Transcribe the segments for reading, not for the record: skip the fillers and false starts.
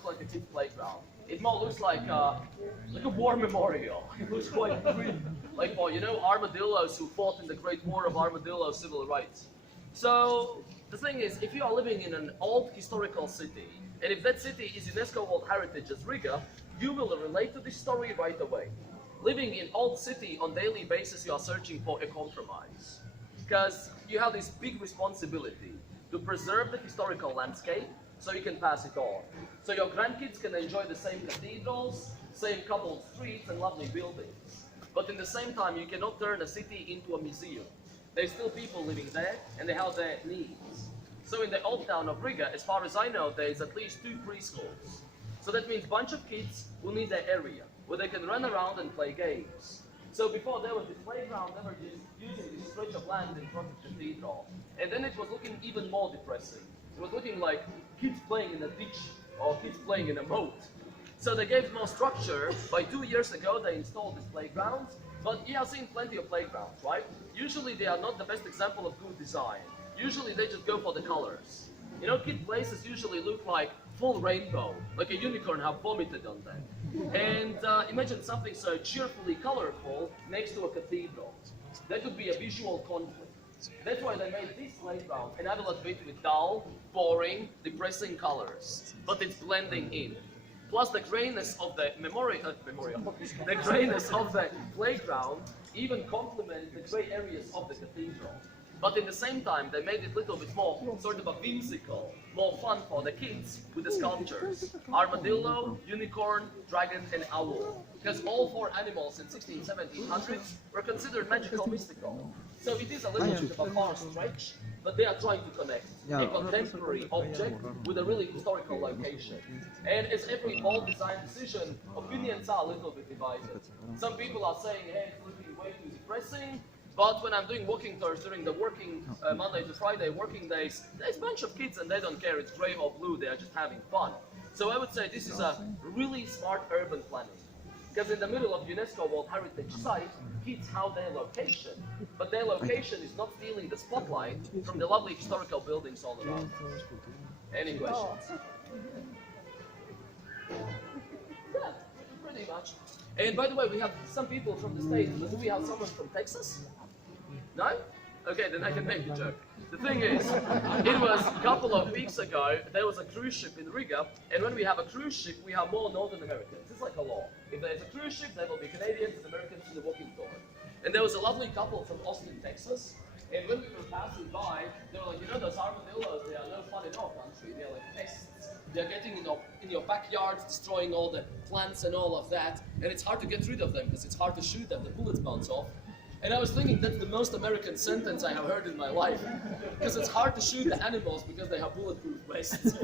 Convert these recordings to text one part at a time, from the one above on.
look like a kid's playground. It more looks like a war memorial. It looks quite grim, like for, you know, armadillos who fought in the Great War of Armadillo Civil Rights. So the thing is, if you are living in an old historical city, and if that city is UNESCO World Heritage as Riga, you will relate to this story right away. Living in old city on daily basis, you are searching for a compromise, because you have this big responsibility to preserve the historical landscape so you can pass it on. So your grandkids can enjoy the same cathedrals, same cobbled streets and lovely buildings. But in the same time, you cannot turn a city into a museum. There's still people living there and they have their needs. So in the old town of Riga, as far as I know, there is at least 2 preschools. So that means a bunch of kids will need their area where they can run around and play games. So before there was this playground, they were just using this stretch of land in front of the cathedral. And then it was looking even more depressing. It was looking like kids playing in a ditch or kids playing in a moat. So they gave more structure. By 2 years ago, they installed these playgrounds. But you have seen plenty of playgrounds, right? Usually they are not the best example of good design. Usually they just go for the colors. You know, kid places usually look like full rainbow, like a unicorn have vomited on them. And imagine something so cheerfully colorful next to a cathedral. That would be a visual conflict. That's why they made this playground an adult bit with dull, boring, depressing colors. But it's blending in. Plus the grayness of the the grayness of the playground even complements the grey areas of the cathedral. But at the same time, they made it a little bit more sort of a whimsical, more fun for the kids with the sculptures. Armadillo, unicorn, dragon and owl. Because all 4 animals in 1700s were considered magical, mystical. So it is a little bit of a far stretch, but they are trying to connect a contemporary object with a really historical location. And as every old design decision, opinions are a little bit divided. Some people are saying, hey, it's looking way too depressing. But when I'm doing walking tours during the working Monday to Friday working days, there's a bunch of kids and they don't care, it's grey or blue, they are just having fun. So I would say this is a really smart urban planning. Because in the middle of UNESCO World Heritage Site, kids have their location, but their location is not stealing the spotlight from the lovely historical buildings all around. Any questions? Yeah, pretty much. And by the way, we have some people from the States, but do we have someone from Texas? No? Okay, then I can make a joke. The thing is, it was a couple of weeks ago, there was a cruise ship in Riga, and when we have a cruise ship, we have more Northern Americans. It's like a law. If there's a cruise ship, there will be Canadians and Americans in the walking tour. And there was a lovely couple from Austin, Texas, and when we were passing by, they were like, you know, those armadillos, they are no fun in our country, they're like pests. They're getting in your backyard, destroying all the plants and all of that, and it's hard to get rid of them because it's hard to shoot them, the bullets bounce off. And I was thinking that's the most American sentence I have heard in my life, because it's hard to shoot the animals because they have bulletproof vests.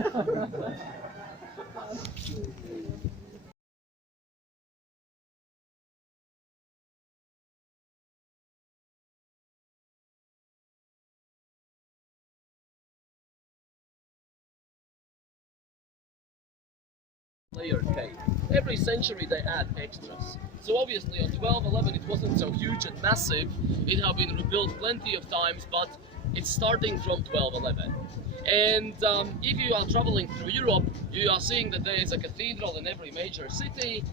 Layered cake. Every century they add extras. So obviously on 1211 it wasn't so huge and massive. It had been rebuilt plenty of times, but it's starting from 1211. And if you are traveling through Europe, you are seeing that there is a cathedral in every major city.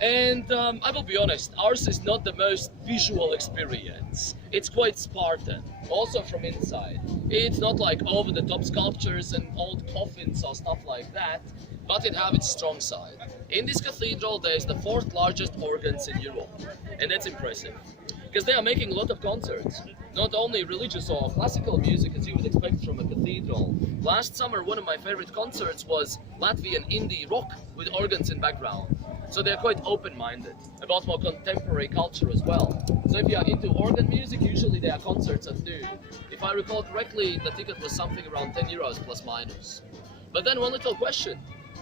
And I will be honest, ours is not the most visual experience. It's quite Spartan, also from inside. It's not like over-the-top sculptures and old coffins or stuff like that, but it has its strong side. In this cathedral, there is the 4th largest organs in Europe, and that's impressive. Because they are making a lot of concerts, not only religious or classical music as you would expect from a cathedral. Last summer, one of my favorite concerts was Latvian indie rock with organs in background. So they're quite open-minded about more contemporary culture as well. So if you are into organ music, usually there are concerts at noon. If I recall correctly, the ticket was something around 10 euros plus minus. But then one little question,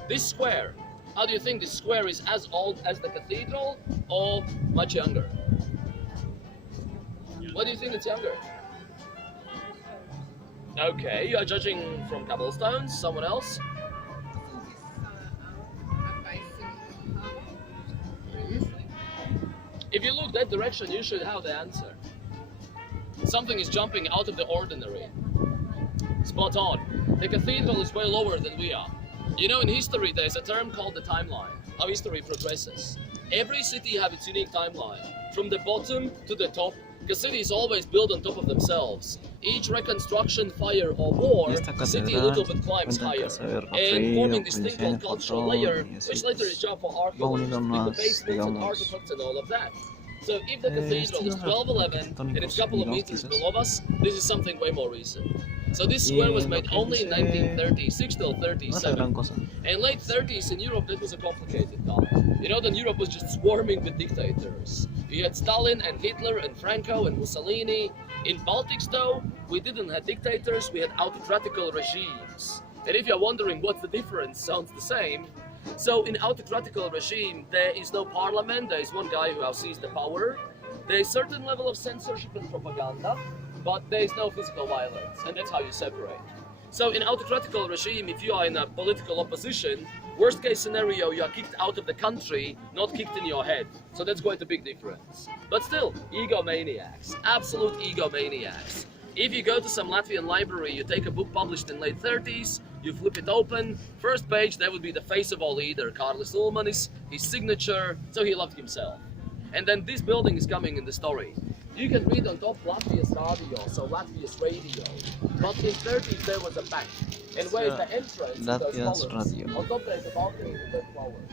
this square, how do you think this square is as old as the cathedral or much younger? What do you think it's younger? Okay, you are judging from cobblestones, someone else? If you look that direction, you should have the answer. Something is jumping out of the ordinary. Spot on. The cathedral is way lower than we are. You know, in history, there's a term called the timeline, how history progresses. Every city have its unique timeline, from the bottom to the top, because cities always build on top of themselves. Each reconstruction, fire, or war, the city a little bit climbs higher, and forming this thing called cultural layer, which later is job for archaeologists, with the basements and artifacts and all of that. So if the cathedral is 1211 and it's a couple of meters below us, this is something way more recent. So this square was made only in 1936 till 37. And late 30s in Europe, that was a complicated time. You know, then Europe was just swarming with dictators. You had Stalin and Hitler and Franco and Mussolini. In Baltics though, we didn't have dictators, we had autocratical regimes. And if you're wondering what's the difference, sounds the same. So in autocratical regime, there is no parliament, there is one guy who sees the power. There is certain level of censorship and propaganda, but there is no physical violence, and that's how you separate. So in autocratical regime, if you are in a political opposition, worst case scenario, you are kicked out of the country, not kicked in your head. So that's quite a big difference. But still, egomaniacs, absolute egomaniacs. If you go to some Latvian library, you take a book published in late 30s, you flip it open, first page, there would be the face of our leader, Kārlis Ulmanis, his signature, so he loved himself. And then this building is coming in the story. You can read on top Latvia's radio, so Latvia's radio. But in 30s there was a bank. And where is the entrance to those columns? On top there is a balcony with red flowers.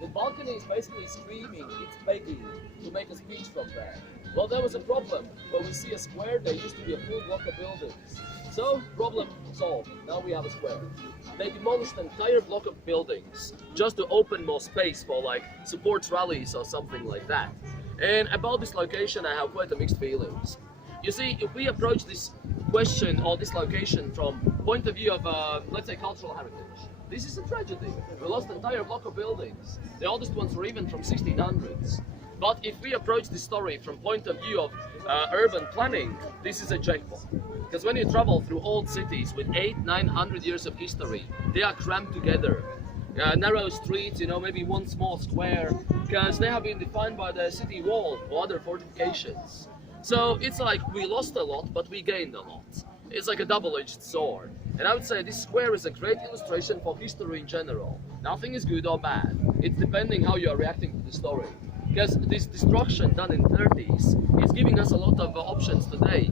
The balcony is basically screaming, it's begging to make a speech from there. Well, there was a problem. When we see a square, there used to be a full block of buildings. So, problem solved. Now we have a square. They demolished an entire block of buildings just to open more space for like support rallies or something like that. And about this location, I have quite a mixed feelings. You see, if we approach this question or this location from point of view of, let's say, cultural heritage, this is a tragedy. We lost an entire block of buildings. The oldest ones were even from 1600s. But if we approach this story from point of view of urban planning, this is a jackpot. Because when you travel through old cities with 800-900 years of history, they are crammed together. Narrow streets, you know, maybe one small square, because they have been defined by the city wall or other fortifications. So it's like we lost a lot, but we gained a lot. It's like a double-edged sword. And I would say this square is a great illustration for history in general. Nothing is good or bad. It's depending how you are reacting to the story. Because this destruction done in 30s is giving us a lot of options today.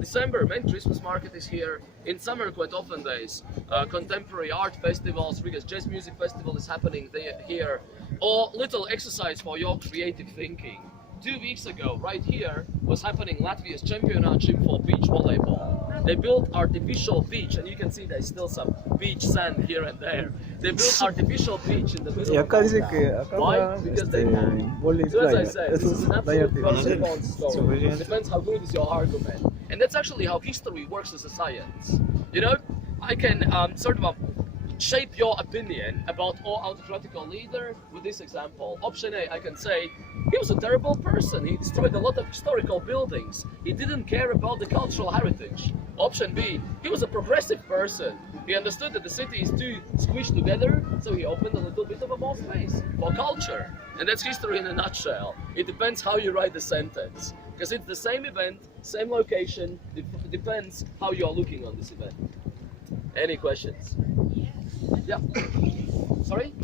December, main Christmas market is here. In summer, quite often there's contemporary art festivals. Riga's Jazz Music Festival is happening here. Or little exercise for your creative thinking. 2 weeks ago, right here, was happening Latvia's championship for beach volleyball. They built artificial beach, and you can see there's still some beach sand here and there. They built artificial beach in the middle of the Why? Because they can. So as I said, this is an absolute pros and cons story. It depends how good is your argument. And that's actually how history works as a science. You know, I can sort of shape your opinion about our autocratical leader with this example. Option A, I can say, he was a terrible person. He destroyed a lot of historical buildings. He didn't care about the cultural heritage. Option B, he was a progressive person. He understood that the city is too squished together, so he opened a little bit of a more space for culture. And that's history in a nutshell. It depends how you write the sentence. Because it's the same event, same location, it depends how you are looking on this event. Any questions? Yeah. Sorry?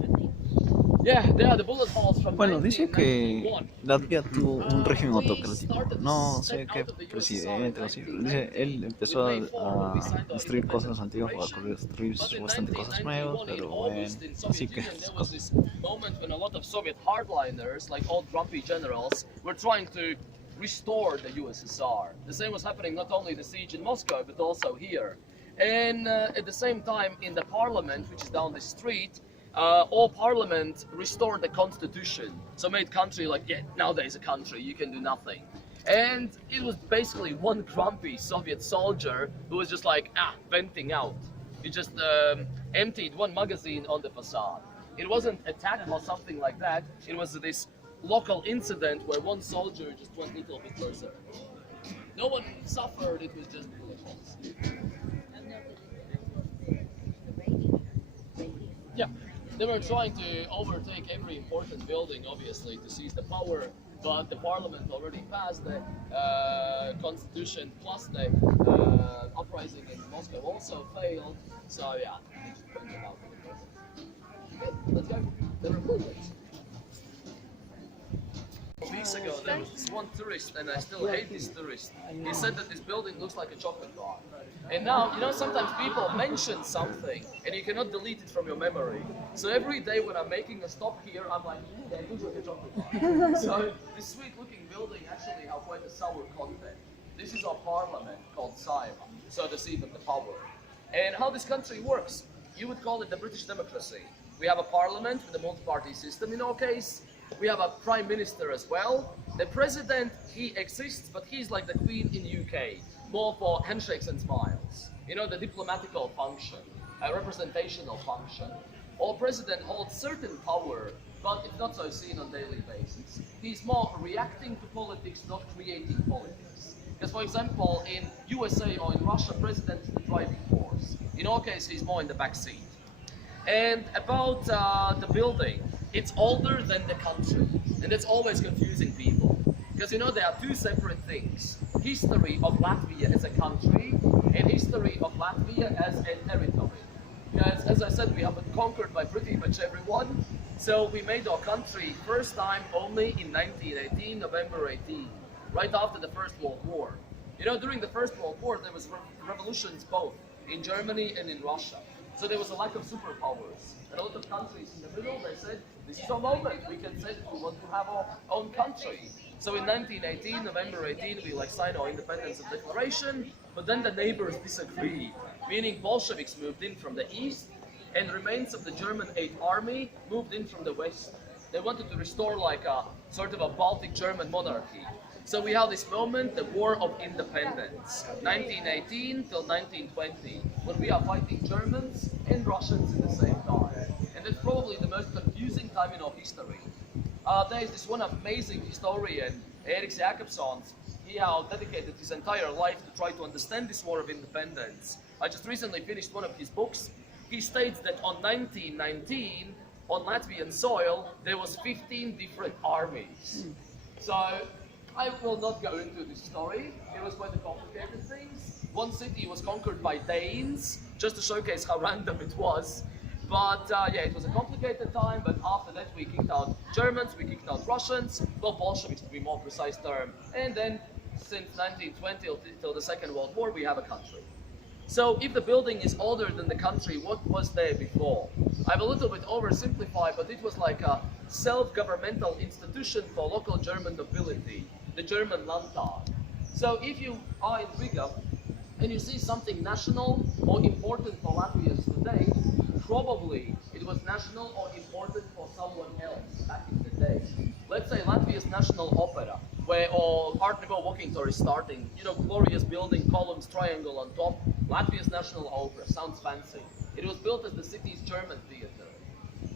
Yeah, there are the bullet holes from Bueno, dice que 1991. Latvia tuvo un régimen autocrático. No sé qué presidente o así. Dice, él empezó a destruir cosas antiguas para construir bastante cosas nuevas, pero bueno, así que There was this moment when a lot of Soviet hardliners, like old grumpy generals, were trying to restore the USSR. The same was happening not only the siege in Moscow, but also here. And at the same time, in the parliament, which is down the street, all parliament restored the constitution. So made country like, yeah, now there's a country, you can do nothing. And it was basically one grumpy Soviet soldier who was just like, venting out. He just emptied one magazine on the facade. It wasn't attack or something like that. It was this local incident where one soldier just went a little bit closer. No one suffered, it was just bullet holes. Yeah, they were trying to overtake every important building, obviously, to seize the power, but the parliament already passed the constitution, plus the uprising in Moscow also failed, so yeah, they just went about it. Let's go. They're recorded. Weeks ago, there was this one tourist, and I still hate this tourist. He said that this building looks like a chocolate bar. And now, you know, sometimes people mention something, and you cannot delete it from your memory. So every day when I'm making a stop here, I'm like, yeah, it looks like a chocolate bar. So this sweet-looking building actually has quite a sour content. This is our parliament called Sejm, so the seat of the power. And how this country works, you would call it the British democracy. We have a parliament with a multi-party system in our case. We have a prime minister as well. The president, he exists, but he's like the queen in UK, more for handshakes and smiles. You know, the diplomatical function, a representational function. Our president holds certain power, but it's not so seen on a daily basis. He's more reacting to politics, not creating politics. Because, for example, in USA or in Russia, president is the driving force. In our case, he's more in the back seat. And about the building, it's older than the country, and that's always confusing people. Because you know there are two separate things. History of Latvia as a country, and history of Latvia as a territory. Because as I said, we have been conquered by pretty much everyone. So we made our country first time only in 1918, November 18, right after the First World War. You know, during the First World War, there was revolutions both in Germany and in Russia. So there was a lack of superpowers. And a lot of countries in the middle, they said, this is our moment. We can say that we want to have our own country. So in 1918, November 18, we signed our independence of declaration, but then the neighbors disagreed, meaning Bolsheviks moved in from the east, and remains of the German 8th Army moved in from the west. They wanted to restore like a sort of a Baltic German monarchy. So we have this moment, the War of Independence, 1918 till 1920, when we are fighting Germans and Russians at the same time. And that's probably the most confusing time in our history. There is this one amazing historian, Erik Jakobsson. He has dedicated his entire life to try to understand this War of Independence. I just recently finished one of his books. He states that on 1919, on Latvian soil, there was 15 different armies. So I will not go into this story. It was quite a complicated thing. One city was conquered by Danes, just to showcase how random it was. But yeah, it was a complicated time, but after that we kicked out Germans, we kicked out Russians, well, Bolsheviks to be more precise term. And then since 1920 till the Second World War, we have a country. So if the building is older than the country, what was there before? I've a little bit oversimplified, but it was like a self-governmental institution for local German nobility, the German Landtag. So if you are in Riga and you see something national or important for Latvians today, probably it was national or important for someone else back in the day. Let's say Latvia's National Opera, where our Art Nouveau walking tour is starting. You know, glorious building, columns, triangle on top. Latvia's National Opera, sounds fancy. It was built as the city's German theater.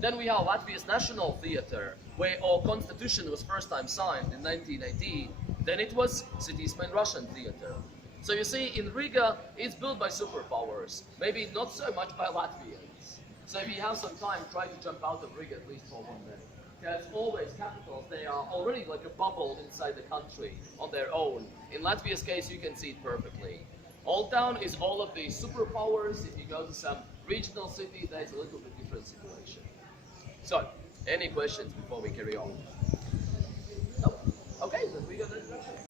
Then we have Latvia's National Theater, where our constitution was first time signed in 1918. Then it was city's main Russian theater. So you see, in Riga, it's built by superpowers, maybe not so much by Latvians. So if you have some time, try to jump out of Riga at least for 1 minute. Because always capitals, they are already like a bubble inside the country on their own. In Latvia's case, you can see it perfectly. Old Town is all of these superpowers. If you go to some regional city, there's a little bit different situation. So, any questions before we carry on? No? Okay, then we got the introduction.